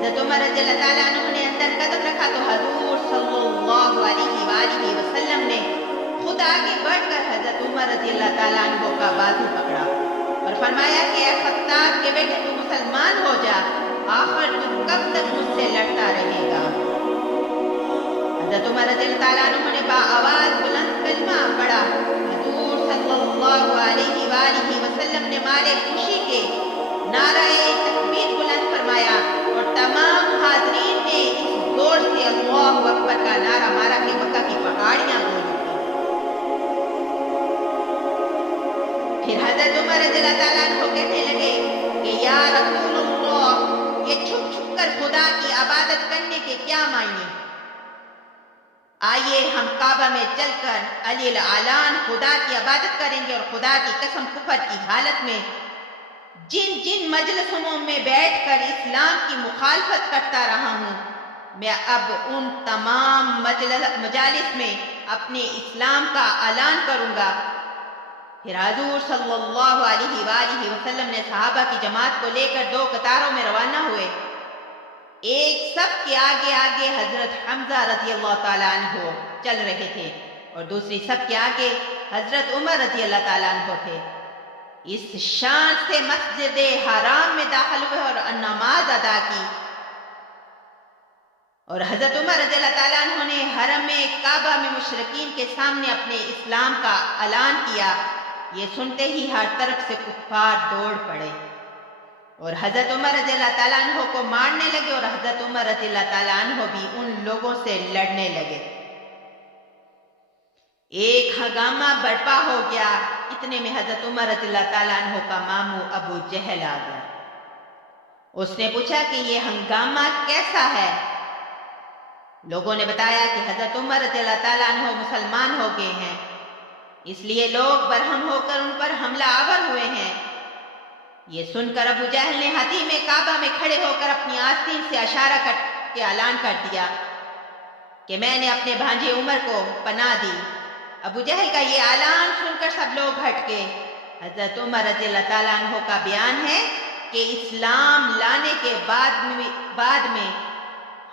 حضرت عمر رضی اللہ تعالیٰ عنہ نے اندر قدم رکھا تو حضور صلی اللہ علیہ وآلہ وسلم نے خود آگے بڑھ کر حضرت عمر رضی اللہ تعالیٰ عنہ کا بازو پکڑا اور فرمایا کہ اے خطاب کے بیٹے تو مسلمان ہو جا، آخر تو کب تک مجھ سے لڑتا رہے گا۔ حضرت عمر رضی اللہ تعالیٰ عنہ نے بآواز بلند کلمہ پڑھا۔ حضور صلی اللہ علیہ وآلہ وسلم نے مارے خوشی کے نعرہ تکبیر بلند فرمایا اور تمام حاضرین نے اس زور سے اللہ اکبر کا نعرہ مارا کہ مکہ کی پہاڑیاں گول اٹھیں۔ پھر حضرت عمر رضی اللہ تعالیٰ عنہ کہنے لگے کہ یا رسول اللہ، یہ چھپ چھپ کر خدا کی عبادت کرنے کے کیا معنی؟ آئیے ہم کعبہ میں چل کر علی العلان خدا کی عبادت کریں گے، اور خدا کی قسم کفر کی حالت میں جن جن مجلسوں میں بیٹھ کر اسلام کی مخالفت کرتا رہا ہوں، میں اب ان تمام مجالس میں اپنے اسلام کا اعلان کروں گا۔ پھر حضور صلی اللہ علیہ وآلہ وسلم نے صحابہ کی جماعت کو لے کر 2 قطاروں میں روانہ ہوئے۔ ایک سب کے آگے آگے حضرت حمزہ رضی اللہ تعالیٰ عنہ چل رہے تھے اور دوسری سب کے آگے حضرت عمر رضی اللہ تعالیٰ عنہ تھے۔ اس شان سے مسجد حرام میں داخل ہوئے اور نماز ادا کی، اور حضرت عمر رضی اللہ تعالیٰ عنہ نے حرم میں کعبہ میں مشرکین کے سامنے اپنے اسلام کا اعلان کیا۔ یہ سنتے ہی ہر طرف سے کفار دوڑ پڑے اور حضرت عمر رضی اللہ تعالیٰ عنہ کو مارنے لگے، اور حضرت عمر رضی اللہ تعالیٰ عنہ بھی ان لوگوں سے لڑنے لگے۔ ایک ہنگامہ برپا ہو گیا۔ اتنے میں حضرت عمر رضی اللہ تعالیٰ عنہ کا ماموں ابو جہل آ گیا۔ اس نے پوچھا کہ یہ ہنگامہ کیسا ہے؟ لوگوں نے بتایا کہ حضرت عمر رضی اللہ تعالیٰ عنہ مسلمان ہو گئے ہیں، اس لیے لوگ برہم ہو کر ان پر حملہ آور ہوئے ہیں۔ یہ سن کر ابو جہل نے حتیم کعبہ میں کھڑے ہو کر اپنی آستین سے اشارہ کر کے اعلان کر دیا کہ میں نے اپنے بھانجے عمر کو پناہ دی۔ ابو جہل کا یہ اعلان سن کر سب لوگ ہٹ گئے۔ حضرت عمر رضی اللہ تعالیٰ عنہ کا بیان ہے کہ اسلام لانے کے بعد میں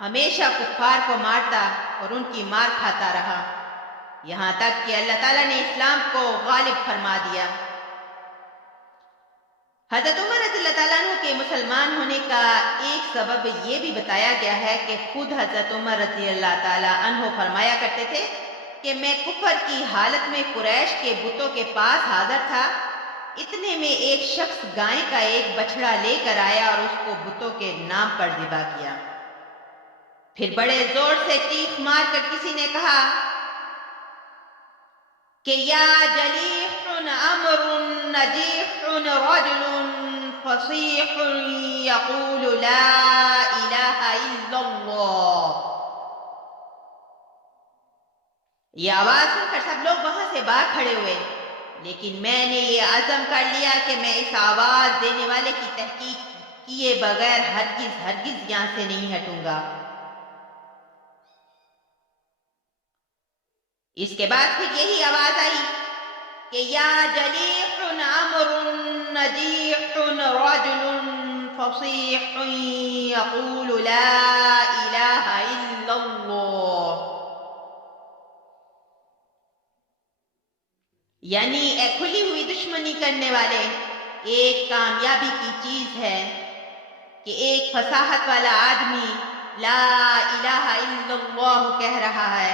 ہمیشہ کفار کو مارتا اور ان کی مار کھاتا رہا، یہاں تک کہ اللہ تعالیٰ نے اسلام کو غالب فرما دیا۔ حضرت عمر رضی اللہ تعالیٰ عنہ کے مسلمان ہونے کا ایک سبب یہ بھی بتایا گیا ہے کہ خود حضرت عمر رضی اللہ تعالیٰ عنہ فرمایا کرتے تھے کہ میں کفر کی حالت میں قریش کے بتوں کے پاس حاضر تھا، اتنے میں ایک شخص گائے کا ایک بچڑا لے کر آیا اور اس کو بتوں کے نام پر ذبح کیا۔ پھر بڑے زور سے چیخ مار کر کسی نے کہا کہ یا جلیح امر نجیح رجل فصیح یقول لا الہ الا اللہ۔ یہ آواز سن کر سب لوگ وہاں سے باہر کھڑے ہوئے، لیکن میں نے یہ عزم کر لیا کہ میں اس آواز دینے والے کی تحقیق کیے بغیر ہرگز یہاں سے نہیں ہٹوں گا۔ اس کے بعد پھر یہی آواز آئی کہ یا جلیح امر نجیح رجل فصیح یقول لا الہ الا اللہ، یعنی ایک کھلی ہوئی دشمنی کرنے والے ایک کامیابی کی چیز ہے کہ ایک فصاحت والا آدمی لا الہ الا اللہ کہہ رہا ہے،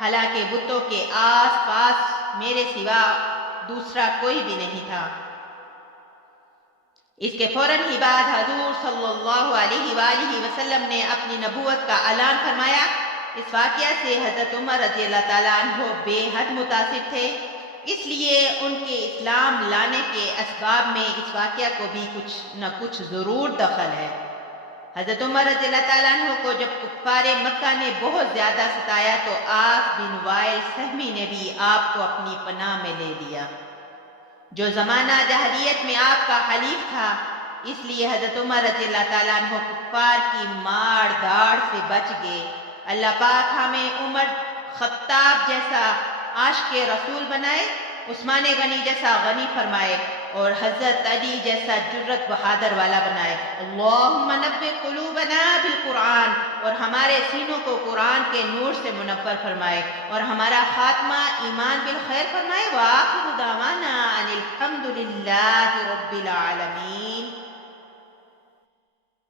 حالانکہ بتوں کے آس پاس میرے سوا دوسرا کوئی بھی نہیں تھا۔ اس کے فوراً ہی بعد حضور صلی اللہ علیہ وآلہ وسلم نے اپنی نبوت کا اعلان فرمایا۔ اس واقعہ سے حضرت عمر رضی اللہ تعالیٰ عنہ بے حد متاثر تھے، اس لیے ان کے اسلام لانے کے اسباب میں اس واقعہ کو بھی کچھ نہ کچھ ضرور دخل ہے۔ حضرت عمر رضی اللہ تعالیٰ عنہ کو جب کفار مکہ نے بہت زیادہ ستایا تو عاص بن وائل سہمی نے بھی آپ کو اپنی پناہ میں لے لیا، جو زمانہ جاہلیت میں آپ کا حلیف تھا۔ اس لیے حضرت عمر رضی اللہ تعالیٰ عنہ کفار کی مار داڑ سے بچ گئے۔ اللہ پاک ہمیں عمر خطاب جیسا عاشق رسول بنائے، عثمان غنی جیسا غنی فرمائے، اور حضرت علی جیسا جرت بہادر والا بنائے۔ اللہم نبّ قلوبنا قرآن اور ہمارے سینوں کو قرآن کے نور سے منور فرمائے اور ہمارا خاتمہ ایمان بالخیر فرمائے۔ وآخر دعوانا ان الحمد للہ رب العالمین۔